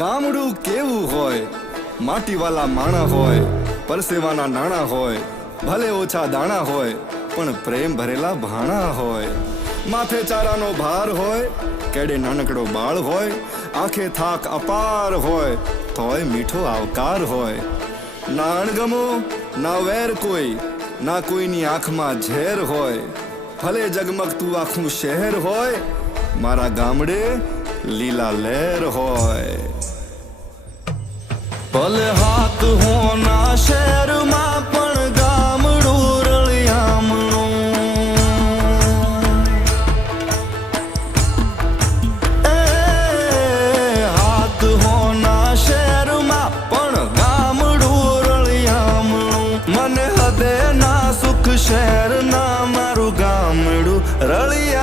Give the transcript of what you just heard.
ગામડું કેવું હોય, માટીવાલા માણા હોય, પરસેવાના નાણા હોય, ભલે ઓછા દાણા હોય પણ પ્રેમ ભરેલા ભાણા હોય. માથે ચારાનો ભાર હોય, કેડે નાનકડો બાળ હોય, આંખે થાક અપાર હોય તોય મીઠો આવકાર હોય. ના અણગમો ના વેર કોઈ, ના કોઈની આંખમાં ઝેર હોય. ભલે જગમગતું આખું શહેર હોય, મારા ગામડે લીલા લહેર હોય. ભલે હાથ હોના શહેરમાં પણ ગામડું રળિયામણું. હાથ હોના શહેરમાં પણ ગામડું રળિયામણું. મને હદે ના સુખ શહેર ના મારું ગામડું રળિયા